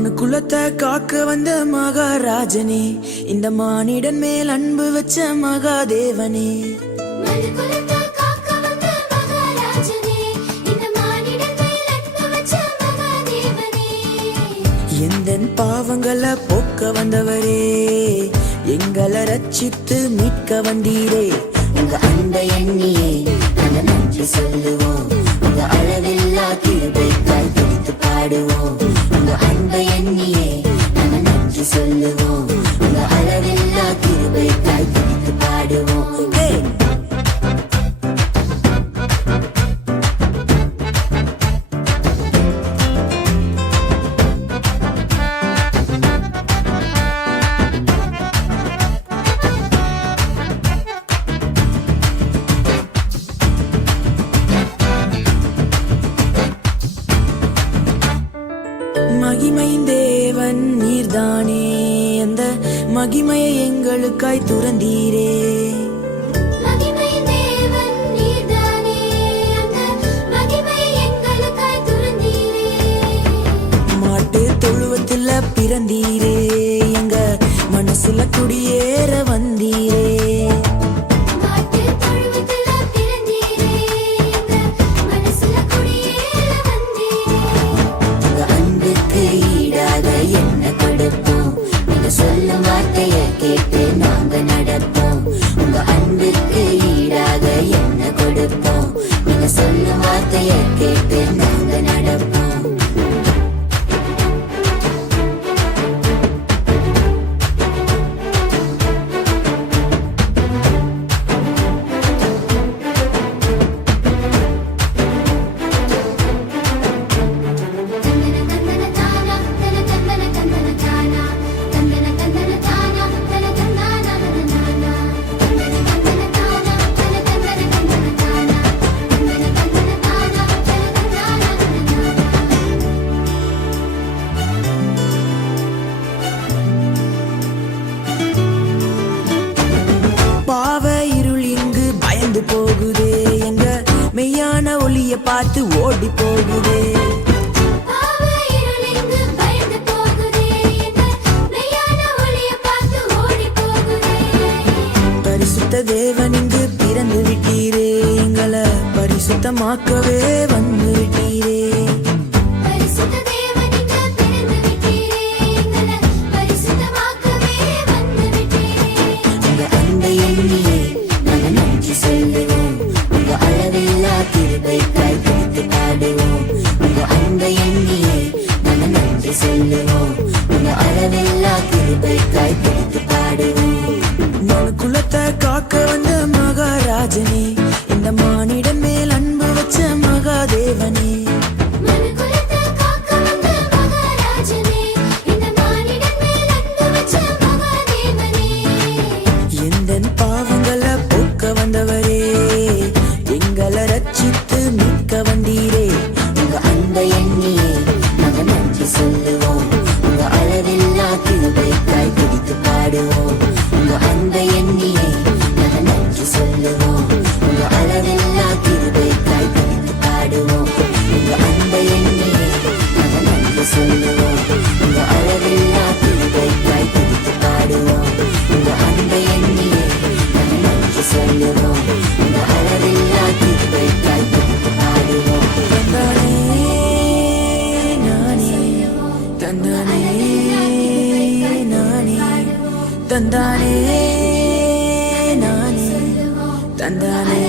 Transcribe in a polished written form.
மனு குலத்தை காக்க வந்த மகாராஜனே, இந்த மானிடன் மேல் அன்பு வச்ச மகாதேவனே. எந்தன் பாவங்களை போக்க வந்தவரே, எங்களை ரட்சித்து மீட்க வந்தீரே. உங்க அன்பை எண்ணியே நாங்கள் நன்றி சொல்லுவோம், உங்க அளவில்லா கிருபைக்காய் துதித்து பாடுவோம். உங்க அன்பை எண்ணியே நாங்கள் நன்றி சொல்லுவோம், உங்க அளவில்லா கிருபைக்காய் துதித்து பாடுவோம். மகிமையின் தேவன் நீர்தானே, அந்த மகிமையை எங்களுக்காய் துறந்தீரே. மாட்டு தொழுவத்தில் பிறந்தீரே, எங்க மனசுல குடியேற வந்தீரே. சொல்லும் வார்த்தையை கேட்டு நாங்க நடப்போம், உங்க அன்பிற்கு ஈடாக என்ன கொடுப்போம். நீங்க சொல்லும் வார்த்தையை கேட்டு நாங்க நடப்போம். போகுதே, எங்க மெய்யான ஒளிய பார்த்து ஓடி போகுதே. பரிசுத்த தேவன் இங்கு பிறந்து விட்டீரே, எங்களை பரிசுத்தமாக்கவே வந்து விட்டீரே. சொல்லுவோம், உங்க அளவில்லா கிருபைக்காய் துதித்து பாடுவோம். உங்க அன்பை எண்ணியே நாங்கள் நன்றி சொல்லுவோம், உங்க அளவில்லா கிருபைக்காய் துதித்து பாடுவோம். மனு குலத்தை காக்க வந்த மகாராஜனே, இந்த மானிடன் மேல் அன்பு வச்ச மகாதேவனே. வந்தவரே, எங்களை ரட்சித்து மீட்க வந்தீரே. உங்க அன்பை எண்ணியே நாங்கள் நன்றி சொல்லுவோம், உங்க அளவில்லா கிருபைக்காய் துதித்து பாடுவோம். உங்க அன்பை எண்ணியே நாங்கள் நன்றி சொல்லுவோம், உங்க அளவில்லா கிருபைக்காய் துதித்து பாடுவோம். உங்க அன்பை எண்ணியே நாங்கள் நன்றி சொல்லுவோம், உங்க அளவில்லா கிருபைக்காய் துதித்து பாடுவோம். உங்க அன்பை எண்ணியே நாங்கள் நன்றி சொல்லுவோம், உங்க அளவில்லா கிருபைக்காய் துதித்து பாடுவோம். தந்தானே நானே, தந்தானே நானே, தந்தானே நானே, தந்தானே.